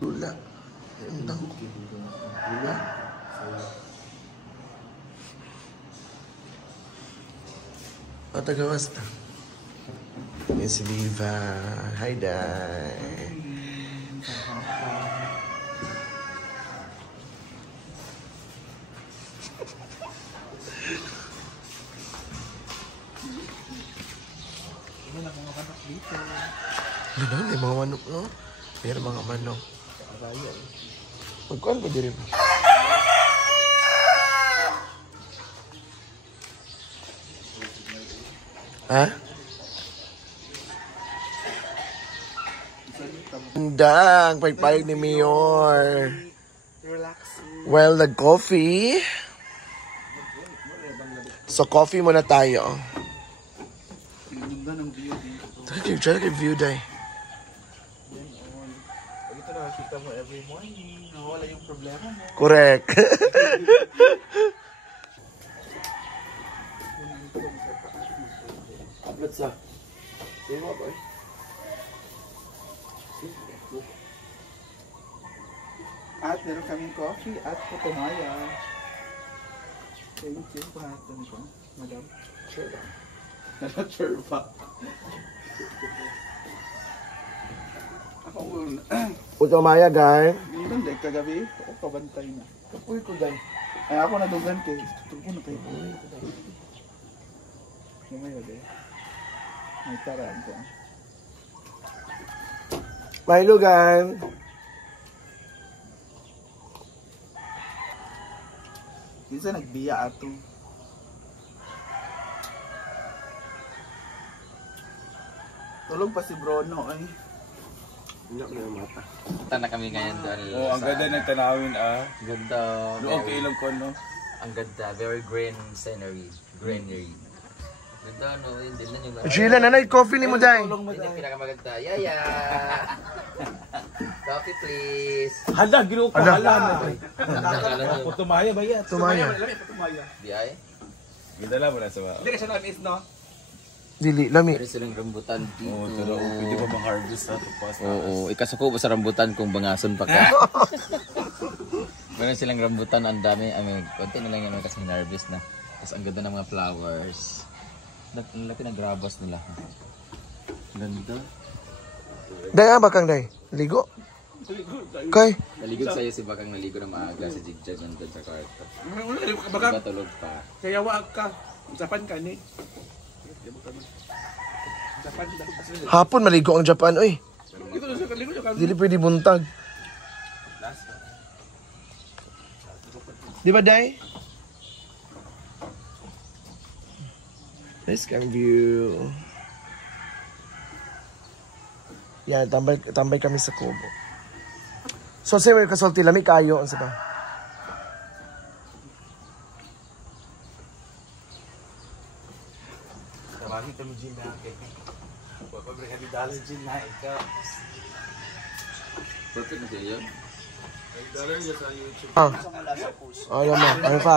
Lula. Entah. Lula. Oh, tagawas na. Yan si Viva. Hi, Day. Wala mga manok dito. Ano na? May mga manok, no? Mayroon mga manok. Magkuhan ba din? Ha? Ang pagpayag ni Mayor. Relaxing. Well, nag-coffee. So, coffee muna tayo. Ganda ng view dito. Tara kay view, Day. Ito nakakita mo every morning. Nawala yung problema mo. Correct. Let's say what, boy? At meron kaming coffee at putumaya. Thank you. Pahatun ko. Madam. Sure lang. Sure pa. Ako un. Puto Maya, guy. Ganyan din kagabi. Ako pabantay na. Uy, ko, Day. Ay ako nadugan kay. Tugo na kayo. Mamaya din. May taraan ko. Milo, guy. Minsan nagbiya ato. Tulog pa si Bruno ay. Hindi ko na mata. Punta na kami ngayon doon. Oh, ang ganda ng tanawin Ganda. Doon kay ilang kon no. Ang ganda. Very green scenery. Greenery. Ganda no. Hindi na yung Sheila, nanay, coffee ni mo, Day. Yun yung pinakamaganda. Yaya! Coffee please. Hala, gino ko. Hala. Hala. Putumaya ba yan? Tumaya. Di ay? Gidala mo na sa Hindi ka siya na-miss, no? Dili, lami. Pero silang rambutan dito. Oo, pero pwede pa mag-harvest na ito pas. Oo. Ikasuko mo sa rambutan kung bangason pa ka. Meron silang rambutan. Ang dami. Konti na lang yung kasi harvest na. Tapos ang ganda ng mga flowers. Ang laki ng grabas nila. Ganda. Day, bakang, Day. Ligo. Kay. Naligod sa'yo si Bakang naligo na maaga sa jigjag nandun sa kwarto. Baka Diba tulog pa? kaya wag ka. Usapan ka ni. Usapan daw. Hapon, maligo ang Japan, oy. Ito na sa kaligo ka. Dili pwede buntag. Di ba, Day? Nice kang view. Yan, tambay kami sa kubo. So, say may kasulti, lami kayo. Ano sa ba? Tawagin kami Jin na. Pagpabring kami dala Jin na. Ikaw. Perfect na siya yun. Nagdala niya sa YouTube. Ah. Oh, yan mo. Ano pa?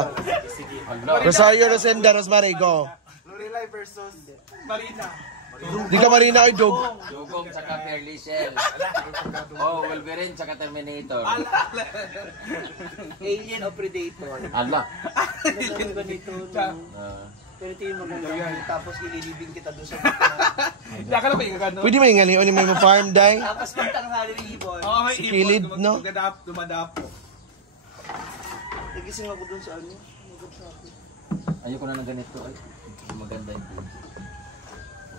Rosario, Rosenda, Rosemary, go. Lorelai versus Marina. Di ka marina ay dog. Dugong tsaka Fairly Shell. Oh, Wolverine tsaka Terminator. Alien o Predator. Ala. Ganun ganito. Pero ito yung maganda. Tapos ililibing kita doon sa Hindi ka lang ba yung gano'n? Pwede may ngali, o ni may farm, Day. Tapos pag tanghali ng ibon, Oo, may Si ibon. Kilid, no? Dumadapo. nagising ako doon sa ano. Ayoko na ng ganito. Ay, maganda yung food.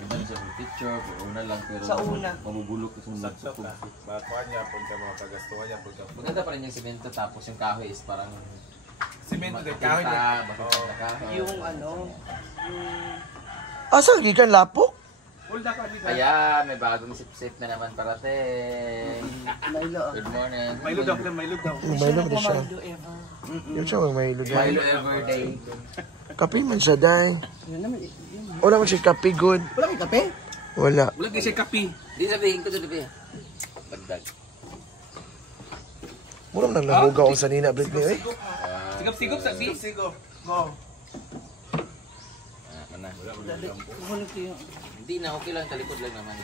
Ganda na siya sa picture, una lang pero Sa una. mabubulok ko sa Saksak na. Bakuan niya, pagka mga kagastuhan niya, pagka... Maganda pa rin yung semento tapos yung kahoy is parang Simento din, kahoy na. bakit na kahoy. Yung ano, yung Asa, gikan lapok? Hulda ka nila. Kaya may bagong sip-sip na naman parating. Milo. Good morning. Milo daw, Milo daw. Milo ba siya? Milo ever. Yung siya, may Milo, Day. Milo everyday. Kape man siya, Day. Yun naman, Wala man siya kape, good. wala kang kape? Wala. Wala kayo siya kapi. Di sabihin ko ito, Dabi. Bagdag. Mura nang nabugaw ang sanina, Britney, eh. Sigop-sigop sa sigop. Go. Mana. Kukunin ko yung... Hindi na, okay lang. Talikod lang naman.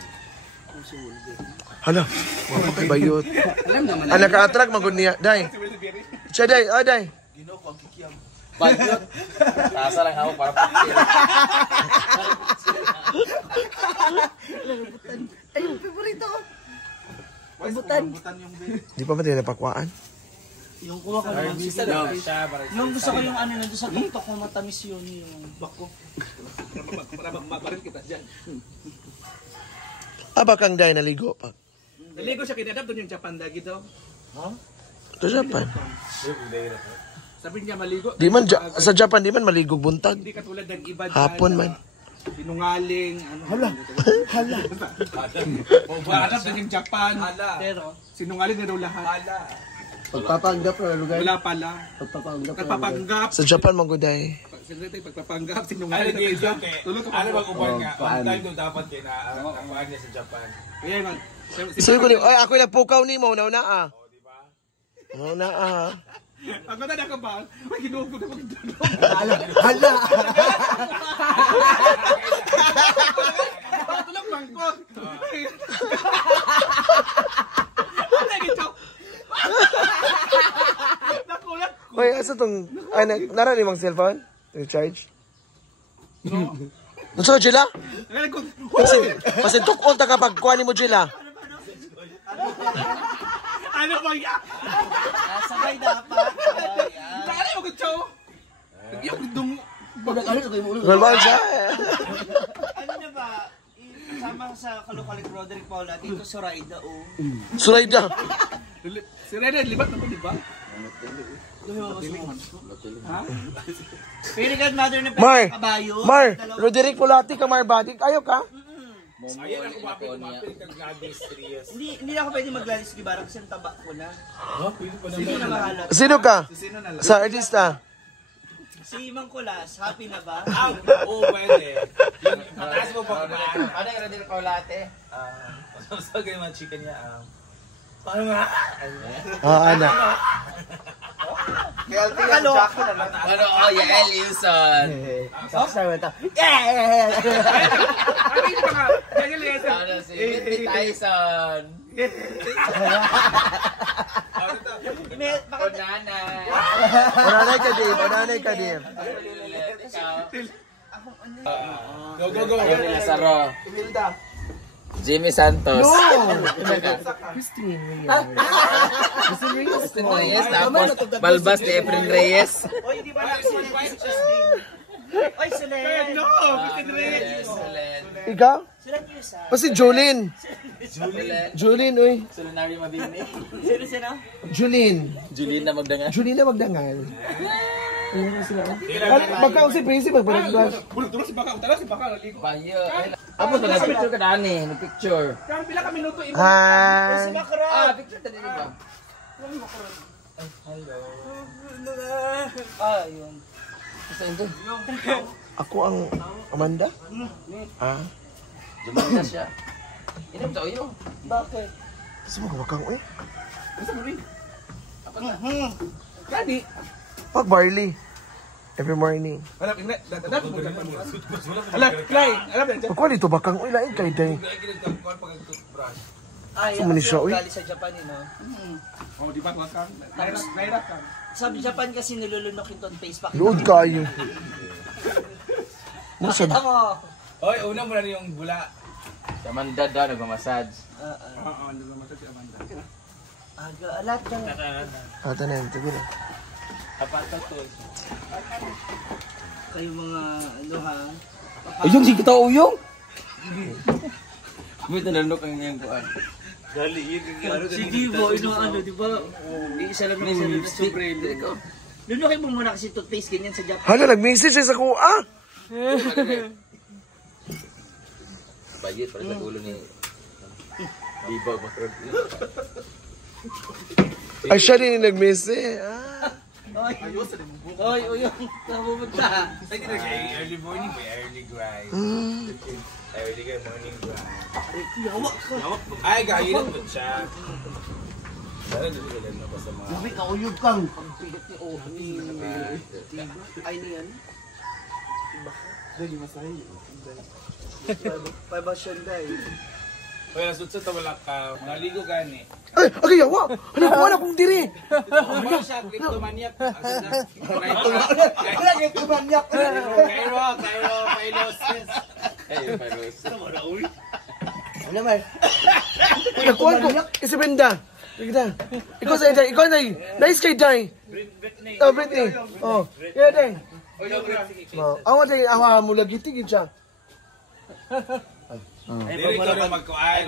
Hala, wala kay bayot. Ang naka-attract magud niya, day. Siya day, day. Ginoo ko ang kikiyam. Bayot. Tasa lang ako para pakil. Ay, yung favorito. Rambutan yung bed. Di pa ba tayo napakwaan? Yung kuha ko naman si yung gusto ko yung ano na doon sa tuktok ko matamis yun yung bako. Para mabarin kita dyan. Abakang day naligo pa. Naligo siya kinadap doon yung Japan lagi daw. Sa Japan. Sabi niya maligo. Di man, sa Japan di man maligog buntag. Hindi katulad ng iba dyan. Hapon man. Sinungaling. Hala. Hanap na yung Japan. Pero Sinungaling na daw lahat. pagpapanggap na lugar. Wala pala. Pagpapanggap. Nagpapanggap. Sa Japan mangguday. Siyempre pagpapanggap. Sinungaling na isa. Tulog ka Ano pa. bang uban nga? Ang time doon dapat kayo na ang niya sa Japan. Kaya man. So ko ni, ay ako nagpukaw ni mo na ah. O, di ba? Na ah. Ako na nakabang. Ay, ginuog ko na magdano. Hala. Tulog bangkot. Ano gito? Nakulat. Oy, asa tong nara ni mang cellphone? Recharge? No. Unsa Jila? Kaya ko. Pasin tukol ta kapag kuha mo Jila. Ano ba yan? Sabay dapat. Dali mo gito. Yung dung. Normal siya. Ano na ba? Kasama sa Kalukalit Roderick Paula dito sa Raida o. Surayda. Si Rene, libat na po, di ba? Ha? Pero godmother na Mar. kabayo. Mar, Roderick Pulati ka Mar Badi. Ayaw ka? Ayun ako mapil kag Gladys Trias. Hindi na ako pwede maglalis gibara kasi ang taba ko na. Pwede pa Hindi na mahala. Sino ka? Sino na lang? Sa artista. Si Mang Kulas, happy na ba? Oo, pwede. Yung mataas mo pa ba? Ano yung radil ko latte? Sa ganyan mga chicken niya. Paano nga? Anak. Nakalo. Ano? Oh, Yael Yuson. Yeah! Ano yung mga? Daniel Lester. Ano si Whitney Tyson. Bakit? Nanay. Pananay ka din, pananay ka din. Go, go, go. Henry Lazaro. Jimmy Santos. Christine. Justin Reyes. Tapos Balbas ni Efren Reyes. Oy, di ba na si Justin? Oy, Sulen. No, Christine Reyes. Sulen. Ikaw? Sulen Yusa. O si Jolene. Sulen. Jolene, uy. Sulenary Mabini. Sino? Jolene. Julina Magdangan. Jolene na magdangal. Magkaong si Prince, magpanagdas. Bulog-tulog si Baka. Utala si Baka. Naligo. Bayo. Apo to nag-picture ka daan eh. Nag-picture. Kaya pila ka minuto. Hi. Picture ta din ba? Yun. Saan to? Ako ang Amanda? Ah? Dumanda siya. Inom to yun. Bakit? Gusto mo kumakang, uy? Kani. Pag barley. Every morning. Alam, inglet. Dadat mo ka. Alam, Clay. Alam na. Pagkuha dito bakang, uy, lain kay day. Ay, Sumuni siya, uy. galing sa Japan yun, no? Oh, di ba tuwas ka? Nahirap ka. Sa Japan kasi nilulunok yung toothpaste pa. Load kayo. Pakita mo. Oy, una mo na yung bula. Sa Amanda daw nagmamassage. Oo, hindi ba matati Amanda. Aga, alat ka na. Ata na yun, tigil. Kapata to. Kayo mga, ano ha? Uyong, di kita uyong! May tananok ang iyang kuan. Si Divo, ano, di ba? Isa lang na Supreme. Lunukin mo muna kasi toothpaste ganyan sa Japan. Hala, nag-message siya sa kuha. Bayit para sa ulo ni Diba Bakrod. Ay, siya din yung nag-message. Oy, uyong, nabumunta. Early morning ba? Early grind. Early grind, morning grind. Yawak ka. Ay, gahirin po siya. Sana dito sila na pa sa mga... Sabi ka, uyog kang. Ang pilit ni Obi. Ay, niyan. Pabasyon dahil. Wala, sutsut na wala ka. Naligo gani. Ay, okay, yawa. Wala kong diri. Wala siya, kleptomaniac. Kleptomaniac. Cairo, Pilosis. Ay, Paros. Ano man? Nakuhan ko. Isabenda. Ikaw sa Day. Ikaw na. Nice kay Day. Britney. Oh, Britney. Oh, yeah, Day. Sige. Awa Day, awa mo lagi tigid siya. Dili ko rin magkuhan.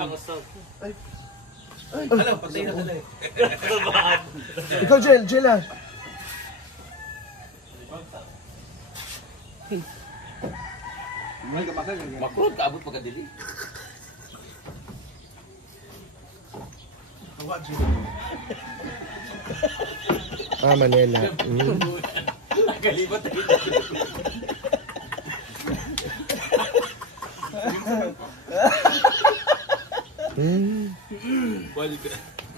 Ikaw, Jill ah. Makurot ka abot pagkadili. Ah, Manila. Kalibat tayo.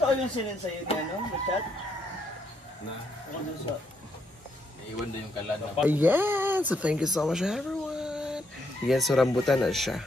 Ito yung sinend sa'yo ni ano? May chat? Na. Ako dun sa... Iwan na yung kalan na. Ayan, so thank you so much everyone. Ayan, so rambutan na siya.